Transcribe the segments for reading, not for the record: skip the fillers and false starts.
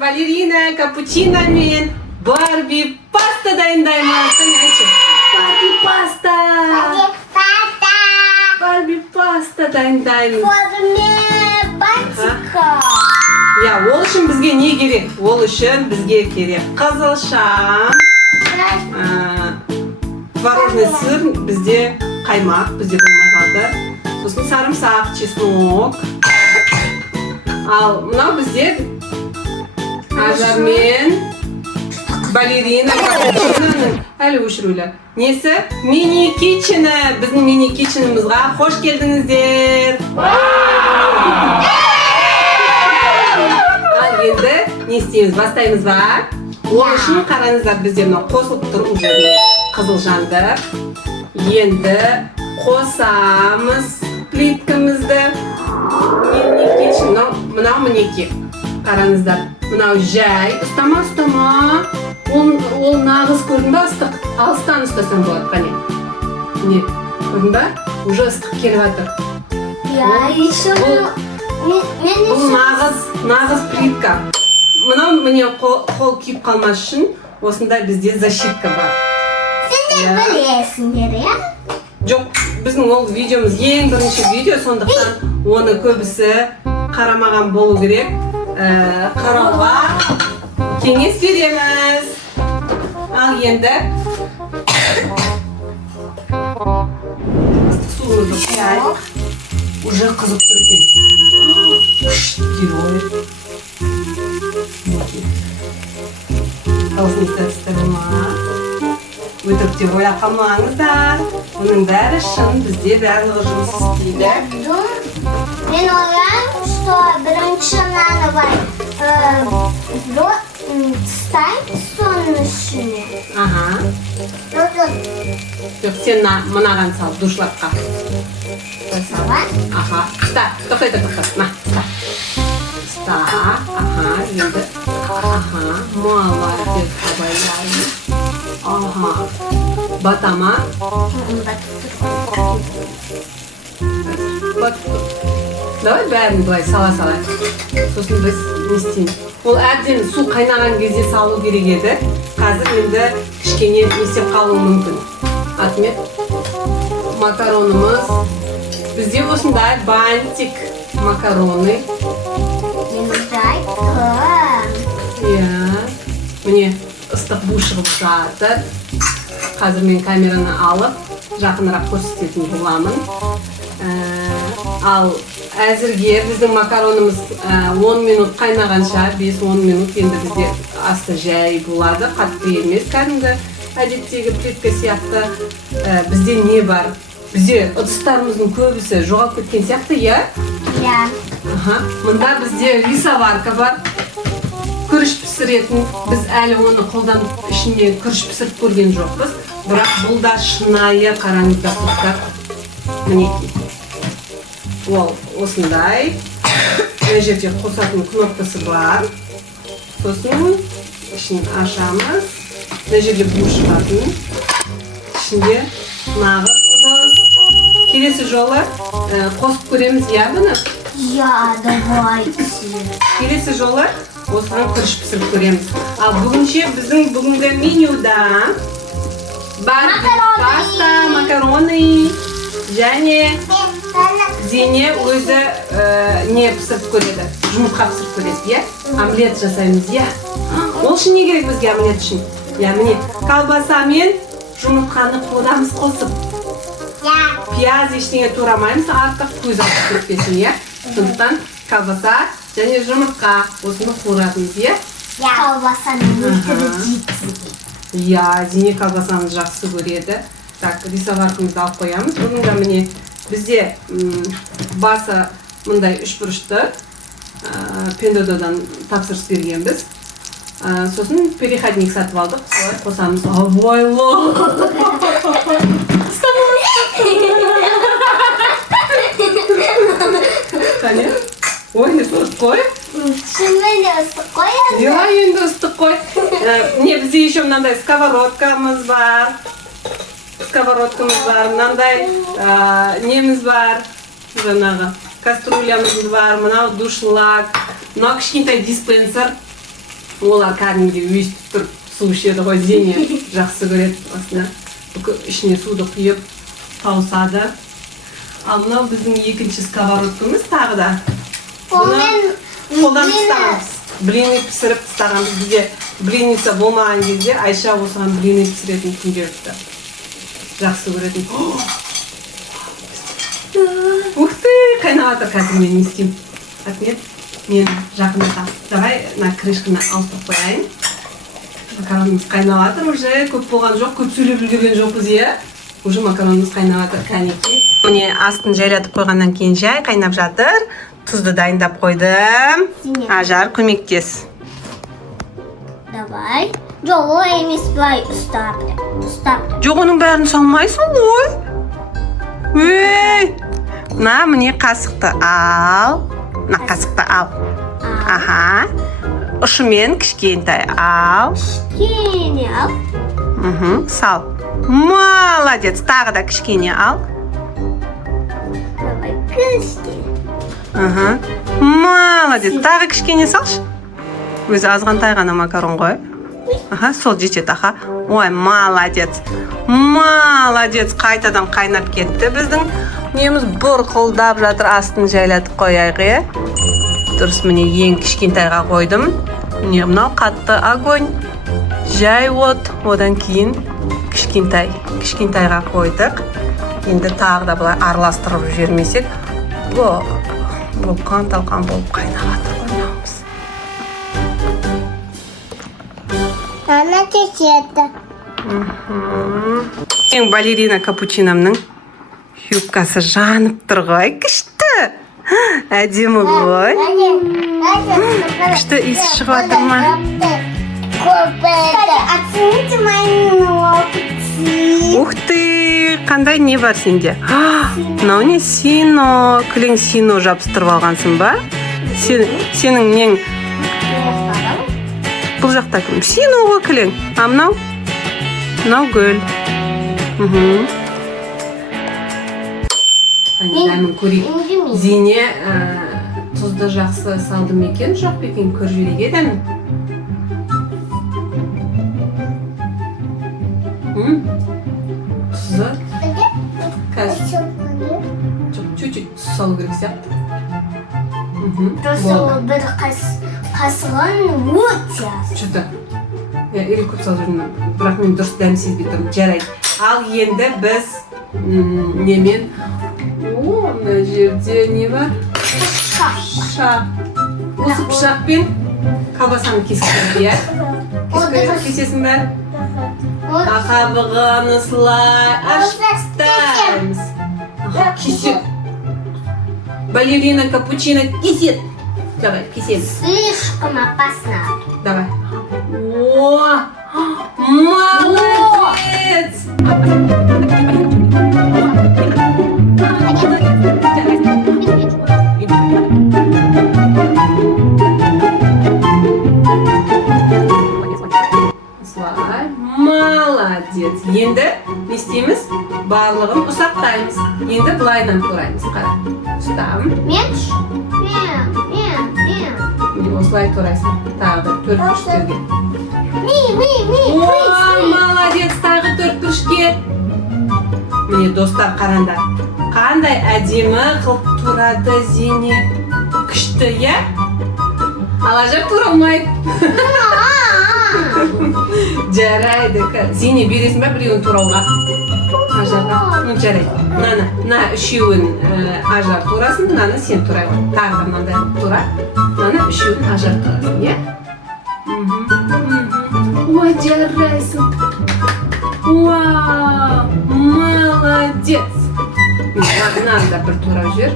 Балерина, капучино мен Барби паста дайындаймыз. Қане айтшы. Барби паста. Барби паста дайындаймыз. Я, ол үшін бізге не керек? Ол үшін бізге керек қызыл шам, творожный сыр, бізде қаймақ, бізде болмай қалды. Сосын сарымсақ, чеснок. Ал мынау бізде ажар мен балерина, капучиноның әлі өшірулі. Несі? Мини-кичені. Біздің мини-киченімізға қош келдіңіздер. Ал енді не істейміз? Бастаймыз ба? Ол үшін қараңыздар, бізде мынау қосылып тұр уже қызыл жанды. Енді қосамыз плиткамызды. Мини-кичен, мынау мінеке. Қараңыздар, мынау жай. Ұстама. Ол нағыз көрдің ба ыстық? Алыстан ұстасаң болады, қане. Не, көрдің ба? Уже ыстық келіп жатыр. Бұл нағыз плитка. Мынау міне қол күйіп қалмас үшін осындай бізде защитка бар. Сендер білесіңдер, я? Жоқ, біздің ол видеомыз ең бірінші видео, сондықтан оны көбісі қарамаған болу керек. Қарауға кеңес береміз. Ал енді ыстық суымызды құяйық. Уже қызып тұр екен. Герой. Дауысыңызды ыстырма. Өтірік деп ойлап қалмаңыздар. Оның бәрі шын, бізде барлығы жұмыс істейді. Мен ойлаймын, что бірінші надо ставить соның ішіне. Жоқ, сен мынаған сал, душлапқа. Аха, тоқтай. На, ста. Аха, енді. Аха, молодец, байлайын. Аха, батама. Давай бәрін былай сала. Сосын біз не істейміз? Ол әбден су қайнаған кезде салу керек еді. Қазір енді кішкене несеп қалуы мүмкін. Атмет макаронымыз. Бізде осындай бантик макароны. Міне ыстық бу шығып жатыр. Қазір мен камераны алып жақынырақ көрсететін боламын. Ал әзірге біздің макаронымыз 10 минут қайнағанша, 5-10 минут енді бізде асты жай болады, қатты емес, кәдімгі әдеттегі плитка сияқты. Бізде не бар? Бізде ыдыстарымыздың көбісі жоғалып кеткен сияқты, я? Я. Мұнда бізде рисоварка бар, күріш пісіретін. Біз әлі оны қолданып ішіне күріш пісіріп көрген жоқпыз. Бірақ бұл да шынайы, қараңыздар тұттар. Мінеки. Ол осындай. Мына жерде қосатын кнопкасы бар. Сосын ішін ашамыз. Мына жерде бу шығатын. Ішінде нағыз ұдыс. Келесі жолы қосып көреміз, я бұны? Я, давайте. Келесі жолы осыған күріш пісіріп көреміз. Ал бүгінше біздің бүгінгі менюда барби паста, макароны және Зене өзі не пісіріп көреді? Жұмыртқа пісіріп көреді, я? Омлет жасаймыз, я? Ол үшін не керек бізге омлет үшін? Я, міне, колбаса мен жұмыртқаны қодамыз қосып. Пияз ештеңе турамаймыз, артық көз артық кетпесін, я? Сондықтан колбаса және жұмыртқа осыны қуыратымыз, я? Колбасаның өтірі дейді. Я, Зене колбасаны жақсы көреді. Так, рисоваркамызды алып қоямыз. Бұның да міне бізде басы мұндай үшбұрышты Пендододан тапсырыс бергенбіз. Сосын переходник сатып алдық. Солай қосамыз. Ойлы! Қане? Ой, ыстық қой? Шынымен де ыстық қой енді? Я, енді ыстық қой. Не, бізде еще мынандай сковородкамыз бар. Мынандай неміз бар. Жаңағы каструлямыз бар, мынау душлаг, мынау кішкентай диспенсер. олар кәдімгідей өйстіп тұрып су ішеді ғой. Зене жақсы көреді осыны. Ішіне суды құйып тауысады. Ал мынау біздің екінші сковородкамыз тағы да. Бұны қолдан тастағанбыз. Блины пісіріп тастағанбыз. Бізде блинница болмаған кезде Айша осыған блины пісіретін күнделікті. Жақсы көретін. Ух ты, қайнап жатыр, қазір мен не істеймін. Ахмет, мен жақындатам. Давай на крышканы алып қояйын. Макаронымыз қайнап жатыр, уже көп болған жоқ, көп сөйлеп үлгерген жоқпыз, иә. Уже макаронымыз қайнап жатыр, кәнекей. Міне астын жайлатып қойғаннан кейін жай қайнап жатыр. Тұзды дайындап қойдым. Ажар, көмектес. Давай. Жоқ, олай емес, былай ұстап. Жоқ, оның бәрін салмайсың ғой. Өй! Мына міне қасықты ал. Мына қасықты ал. Аха. Ұшымен кішкентай ал. Кішкене ал. Сал. Молодец. Тағы да кішкене ал. Давай, кішкене. Молодец. Тағы кішкене салшы. Өзі азғантай ғана макарон ғой. Аха, сол жетеді, аха. Ой, молодец. Молодец. Қайтадан қайнап кетті. Біздің неміз бұрқылдап жатыр. Астын жайлатып қояйғы. Дұрыс, міне ең кішкентайға қойдым. Міне мынау қатты огонь. Жай от. Одан кейін кішкентайға қойдық. Енді тағы да бұлай араластырып жібермесек, бұлқан-талқан болып қайнап жатыр ғой мынауымыз. Ана текеді. Ең балерина капучинамның юбкасы жанып тұр ғой. Күшті! Әдемі ғой. Күшті иіс шығып жатыр ма? Оцените мои ногти. Ух ты! Қандай не бар сенде? Мынау не? Сино. Кілең сино жабыстырып алғансың ба? Сенің нең бұл жақта кім? Сино ғой кілең. А мынау? Мынау гүл. Дәмін көрейік. Зене тұзды жақсы салды ма екен, жоқ екен, көржелеге дәмін. Тұзы. Қазір. Чуть-чуть тұз салу керек сияқты. Просто бір қасығын өте аз. Что-то. Я или көп салып жүрмін. Бірақ мен дұрыс дәм сезбей тұрмын. Жарайды. Ал енді біз немен? О, мына жерде не бар? Пышақ. Осы пышақпен колбасаны кескізіп, иә? Кесесің бе? Қабығын осылай аштаймыз. Кесет. Балерина капучино кесет. Давай, кесем. Слишком опасно. Давай. О, молодец! Молодец. Енді не істейміз? Барлығын ұсақтаймыз. Енді былайдан тураймыз. Қара. Ұстам. Мен. Осылай турайсың. Тағы 4 күштерге. Ми. Молодец, тағы 4 күшке. Міне достар, қараңдар. Қандай әдемі қылып турады Зене. Күшті, иә? Алажап тура алмайды. Жарайды. Зене бересің бе біреуін турауға? Ажарға. Жарайды. Мына үшеуін ажар турасын, мынаны сен турайын. Тағы мынандай тура. Мына үшеуін ажар турасын, иә? Ой, жарайсың. Вау, молодец. Мынаны да бір турап жібер.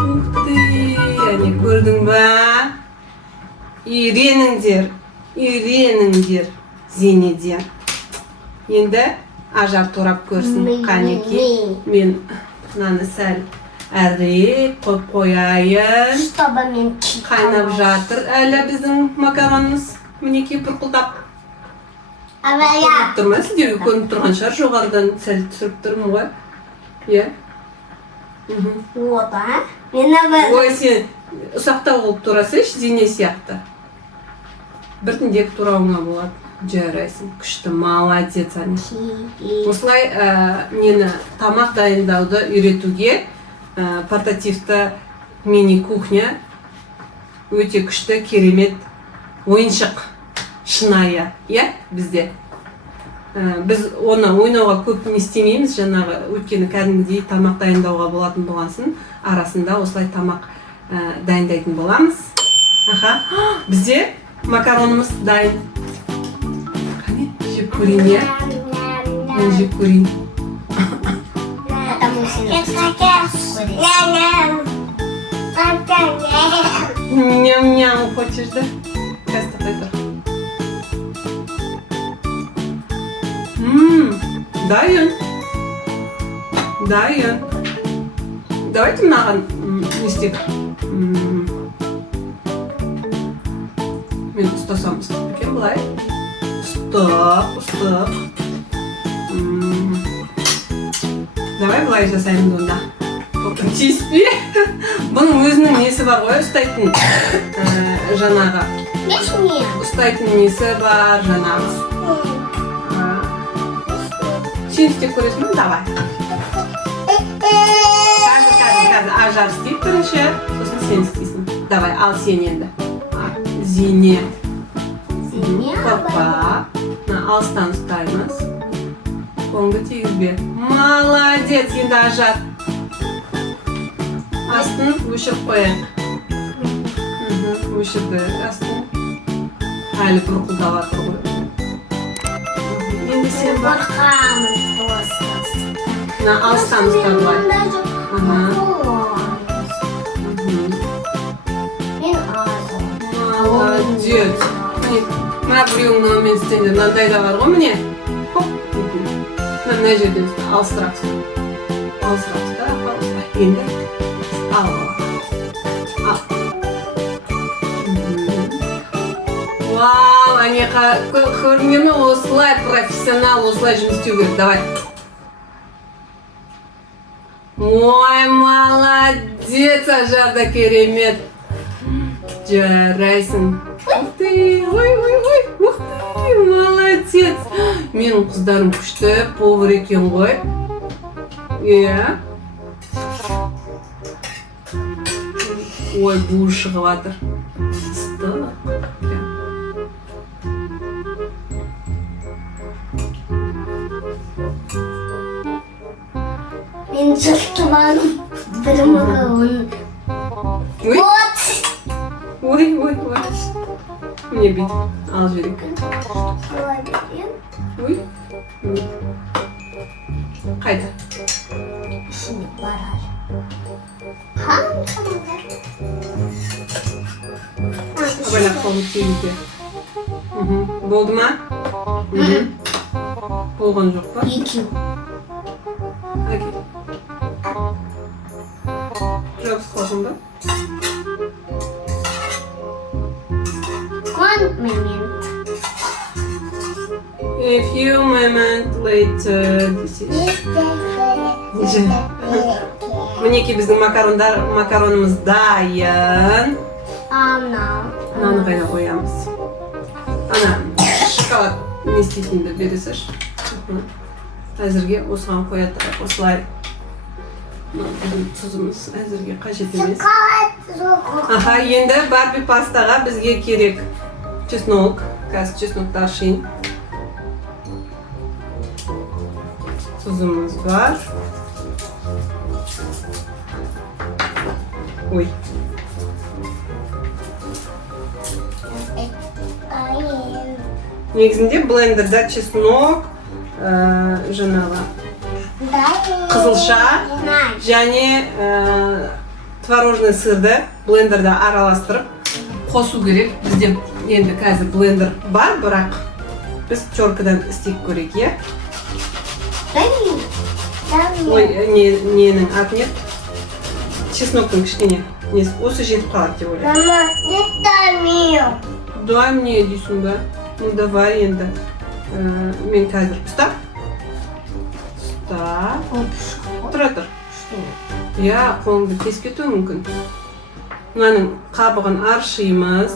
Ух ты, әне көрдің ба? Үйреніңдер Зенеден. Енді ажар турап көрсін қанеки. Мен мынаны сәл әрірек қойып қояйын. Чтобы мен Қайнап жатыр әлі біздің макаронымыз. Мінекей бұрқылдап. Авая. Тұрма, сіздерге көрініп тұрған шығар, жоғарыдан сәл түсіріп тұрмын ғой. Иә? Вот, а? Мен авая. Ой, сен ұсақтау болып тұрасыш, зене сияқты. Біртіндек тұрауыңа болады. Жарайсың, күшті, молодец, Аня. Осылай нені тамақ дайындауды үйретуге портативті мини-кухня өте күшті, керемет ойыншық, шынайы, бізде. Біз оны ойнауға көп не істемейміз, жаңағы өткені кәдімгідей тамақ дайындауға болатын болғансын, арасында осылай тамақ дайындайтын боламыз. Бізде макаронымыз дайын. Қане, жеп көрейін, Мен жеп көрейін. Ням-ням, хочешь, да? Каста, Петр. Дайын. Давайте мынаған не істеп. Мен ұстасам екен былай. Ұстық. Давай былай жасаймыз онда. Тиіспе. Бұның өзінің несі бар ғой, ұстайтын жаңағы. Ұстайтын несі бар жаңағы. Сен істеп көресің бе? Давай. Қазір ажар істейіп бірінші, сосын сен істейсің. Давай, ал сен енді. Зене. Папа. Алыстан ұстаймыз. Қолыңды тигізбе. Молодец, енді ажар. Астын өшіріп қояйық. Өшірді астын. Әлі бұрқылдап жатыр ғой. Енді сен бар. Алыстан ұста былай. Молодец. Мына біреуің мен істейді. Мынандай да бар ғой, міне. Мына жерден ұста, алыстырақ ұста. Енді ал. Вау, Анеқа, көрінген ме? Осылай профессионал, осылай жұмыс істеу керек. Давай. Ой, молодец, ажарда керемет. Жарайсың. Ух ты, ой, молодец. Менің қыздарым күшті, повар екен ғой. Ой, буы шығып жатыр. Мен жұрттыманым бір макарон. Ой. Міне бүйтіп, ал жіберейік. Ой. Қайда? Şimdi barar. Tamam. Abone қолын тигізбе. Болды ма? Болған жоқ па? Екі. Әке. Жоқ қалған ба? One moment. A few moments later. Мінекей біздің макаронымыз дайын. Мынаны қайда қоямыз. Ана шоколад не істейтінді бересіз. Әзірге осыған қоя тұрайық. Осылай тұзымыз әзірге қажет емес. Енді барби пастаға бізге керек чеснок. Қазір чесноктар шейін. Тұзымыз бар. Ой. Негізінде блендерда чеснок, жаңағы қызылша және творожный сырды блендерда араластырып қосу керек. Бізде енді қазір блендер бар, бірақ біз чоркадан істеп көрейік, е? Ой, ненің аты не? Чесноктың кішкене. Осы жетіп қалады деп ойлаймын. Мама, не таймиyo. Дай мне дейсің ба? Ну давай енді. Мен қазір ұстап. Тұра тұр. Я қолыңды тез кетуі мүмкін. мынаның қабығын аршимыз.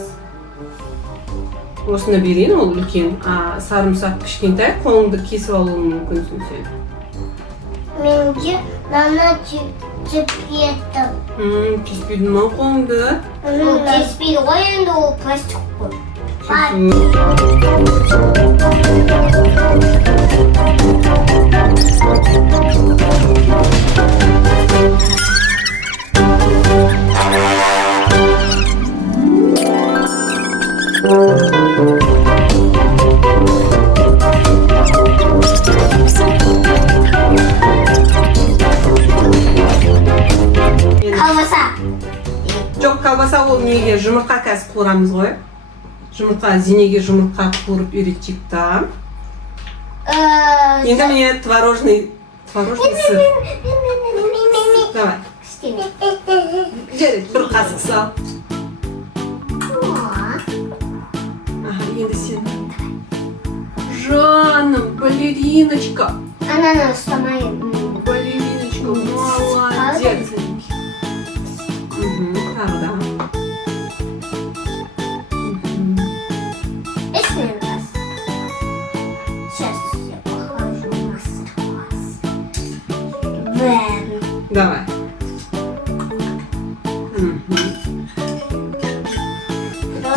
Осыны берейін, ол үлкен. Сарымсақ кішкентай, қолыңды кесіп алуы мүмкінсің сен. Менде нана жіппеді. Кеспейді ма қолыңды? Кеспейді ғой, енді ол пластик қой. Колбаса. Жоқ, колбаса ол неге жұмыртқа қазір қуырамыз ғой. Зинеге жұмыртқа қуырып үйретейік та. Енді міне творожный сыр. Давай. Жарайды, бір қасық сал. Енді сен. Жаным, балериночка. Ананы ұстамай. Балериночка, молодец. Тағы да. Давай.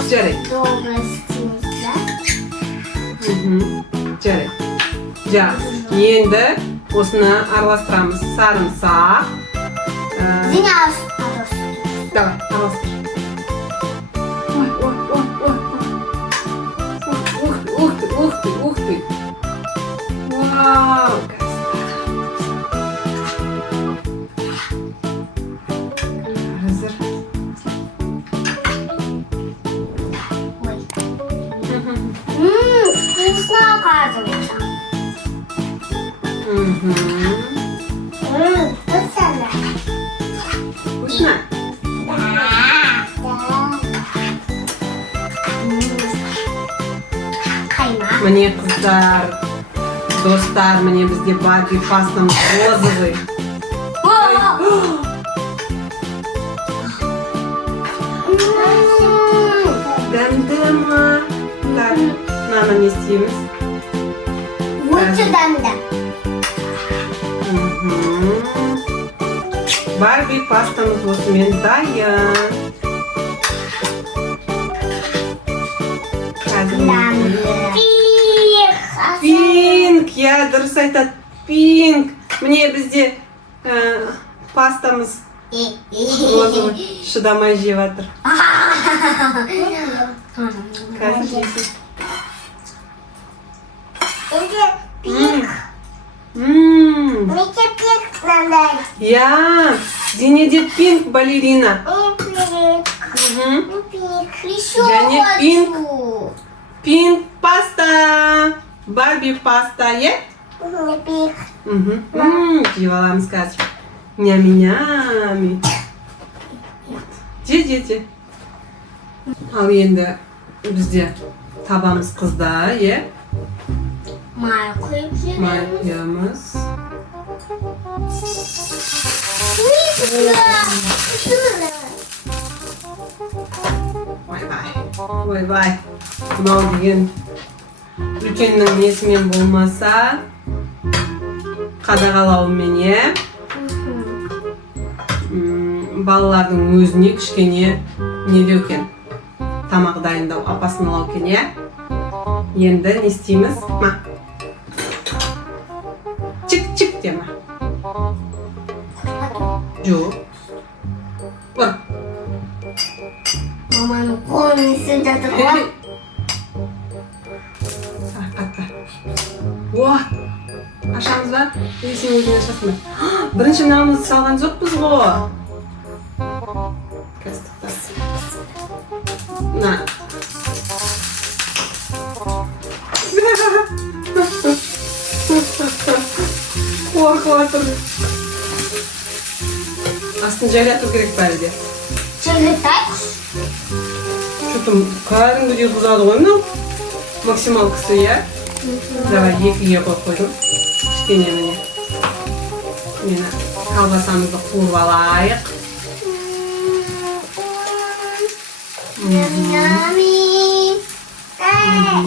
Жарайды. Жарайды. Енді осыны араластырамыз. Сарымсақ. Зине араластыр. Давай, араластыр. Ух ты. Вау, hazır. Вкусно оказывается. Вкусно? Мне қыздар, достар, міне бізде Барби пастамыз розовый. Дәмді ма? Так, мынаны не істейміз? Өте дәмді. Барби пастамыз осымен дайын. Пинк, я дұрыс айтады. Пинк. Міне бізде пастамыз розовый шыдамай жеп жатыр. Қазір жейсің. Пинк. Неге пинк надо? Я, Зинеде пинк балерина. Еще Және хочу. Пинк паста. Барби паста, е? Пинк. Жеп аламыз қазір. Нями-нями. Же. Ал енді бізде табамыз қызда, е? Май құйып жібереміз. Май құямыз. Ойбай. Мынау деген үлкеннің несімен болмаса, қадағалауымен, е? Балалардың өзіне кішкене нелеу екен. Тамақ дайындау, апасыналау екен, е? Енді не істейміз? Чик-чик дема. Жоқ. Бұр. Маманың қолын ісіп жатыр ғой. Қатта. Ашамыз ба? Сен өзің ашасың ба? Бірінші нанымызды салған жоқпыз ғой. Қазір на. Қорқып жатыр. Астын жайлату керек бәрі де. Жайлатайық. Что-то кәдімгідей бұзады ғой мынау. Максималкасы, иә? Давай, екіге қойдым. Кішкене міне. Мені колбасамызды қуырып алайық. Нями.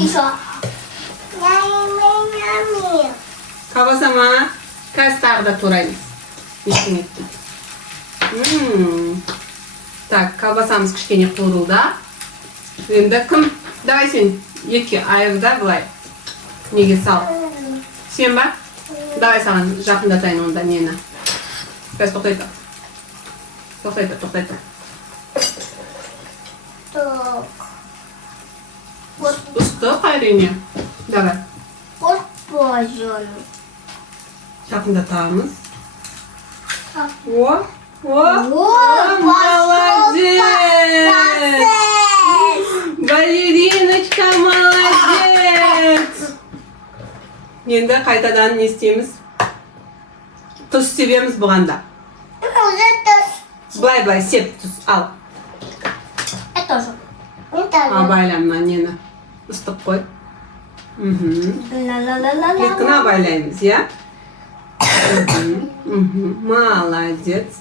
Еще. Нями. Колбаса ма? Қазір тағы да тураймыз. Ештеңе етпейді. Так, колбасамыз кішкене қуырылды. Енді кім? Давай сен етке айыр да былай. Неге сал? Сен ба? Давай саған жақындатайын онда нені. Қазір тоқтайта. Тоқтайта. Так. Ыстық әрине. Давай. Вот позже. Жақындатамыз. О, Вот, молодец! Балериночка, молодец! Енді қайтадан не істейміз? Тұз себеміз бұғанда. Былай, сеп тұз, ал. Это тоже. Абайлама нені. Ыстық қой. Еткіні абайлаймыз, я? Молодец.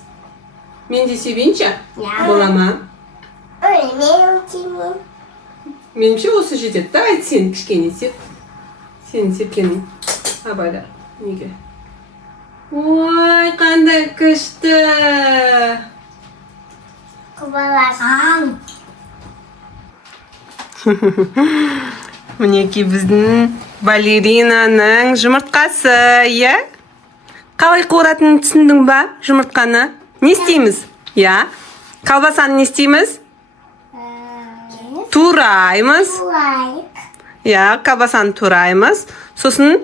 Мен де себейінші? Бола ма? Менімше осы жетеді. Давай сен кішкене сеп. Сен сепкенің. Абайда. Неге? Ой, қандай күшті. Мінеки біздің балеринаның жұмыртқасы, иә? Қалай қуыратынын түсіндің ба жұмыртқаны? Не істейміз? Я. Колбасаны не істейміз? Тураймыз. Я, колбасаны тураймыз. Сосын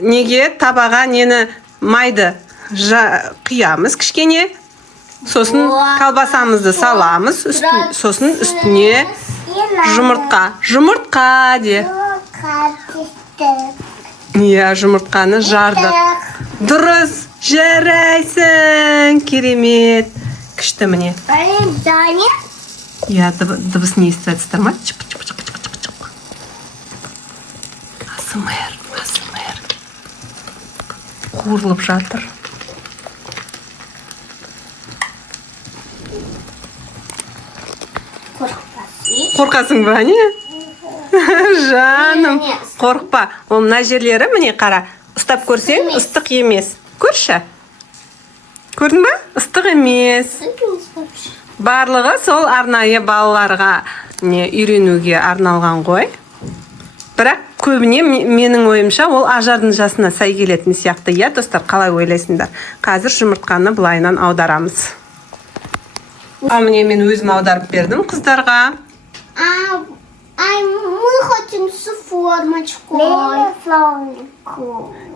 неге табаға нені майды қиямыз кішкене. Сосын колбасамызды саламыз. Сосын үстіне жұмыртқа де. Я, жұмыртқаны жардық. Дұрыс, жарайсың, керемет. Күшті міне. Я, дыбыс не естірәтістір ма? АСМР. Қуырылып жатыр. Қорқасың ба, не? Жаным, қорқпа. Ол мына жерлері, міне қара. Ұстап көрсең, ыстық емес. Көрші. Көрдің ба? Ыстық емес. Барлығы сол арнайы балаларға үйренуге арналған ғой. Бірақ көбіне менің ойымша ол ажардың жасына сай келетін сияқты. Я, достар, қалай ойлайсыңдар? Қазір жұмыртқаны былайынан аударамыз. А міне мен өзім аударып бердім қыздарға. Мы хотим с формочкой.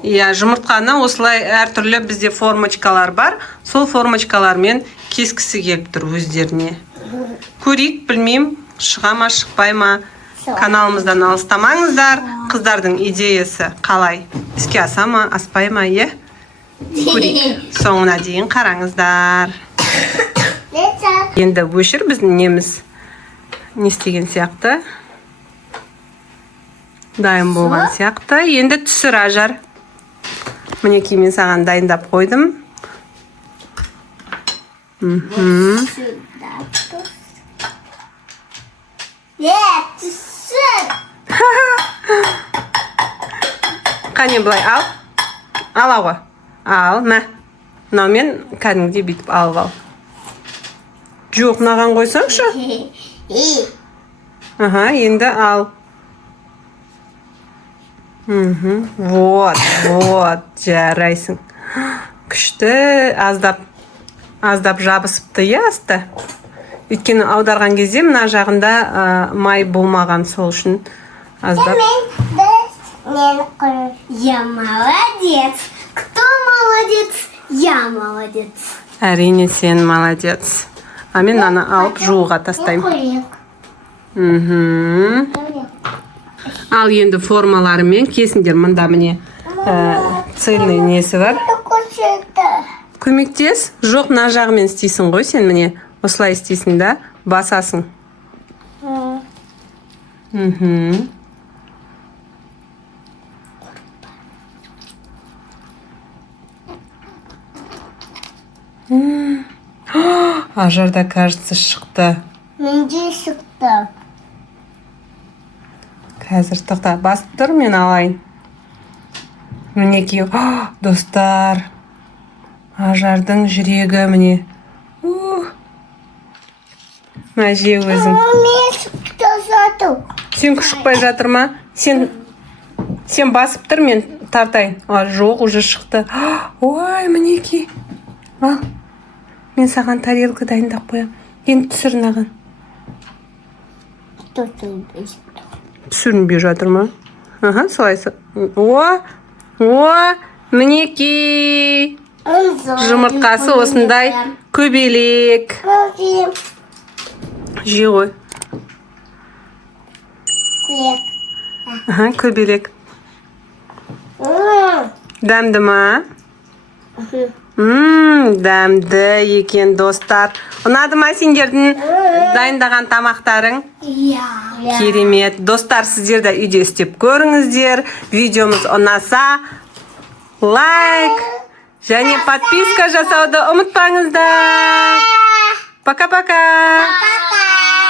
Я, жұмыртқаны осылай әртүрлі бізде формочкалар бар. Сол формочкалармен кескісі келіп тұр өздеріне. Көрейік, білмейм, шыға ма, шықпай ма. Каналымыздан алыстамаңыздар. Қыздардың идеясы қалай? Іске аса ма, аспай ма, е? Көрейік. Соңына дейін қараңыздар. Енді өшір біздің неміз не істеген сияқты. Дайын болған сияқты. Енді түсір ажар. Мінекей мен саған дайындап қойдым. Қане былай ал. Ал ауға. Ал, мә. Мынау мен кәдімгідей бүйтіп алып ал. Жоқ, мынаған қойсаңшы. Аха, енді ал. Вот, жарайсың. Күшті, аздап жабысыпты, е, асты. Өйткені аударған кезде мына жағында май болмаған, сол үшін аздап. Я молодец. Кто молодец? Я молодец. Әрине сен молодец. А мен аны алып жуыға тастаймын. Ал енді формаларымен кесіңдер. Мында міне цельный несі бар. Көмектес. Жоқ, мына жағымен істейсің ғой сен, міне. Осылай істейсің да, басасың. Ажарда, кажется, шықты. Менде шықты. Қазір тоқта басып тұр, мен алайын. Мінекей, достар. Ажардың жүрегі міне. Мәже өзің. Мен шықты жатыр. Сен шықпай жатыр ма? Сен басып тұр, мен тартайын. Жоқ, уже шықты. Ой, мінекей. Ал, мен саған тарелка дайындап қоям. Енді түсір наған. Түсірінбей жатыр ма? Аха, солай. Мінекей. Жұмыртқасы осындай көбелек. Жей ғой. Көбелек. Дәмді ма? Дәмді екен, достар. Ұнады ма сендердің дайындаған тамақтарың? Керемет. Достар, сіздер де үйде істеп көріңіздер. Видеомыз ұнаса, лайк және подписка жасауды ұмытпаңыздар. Пока-пока.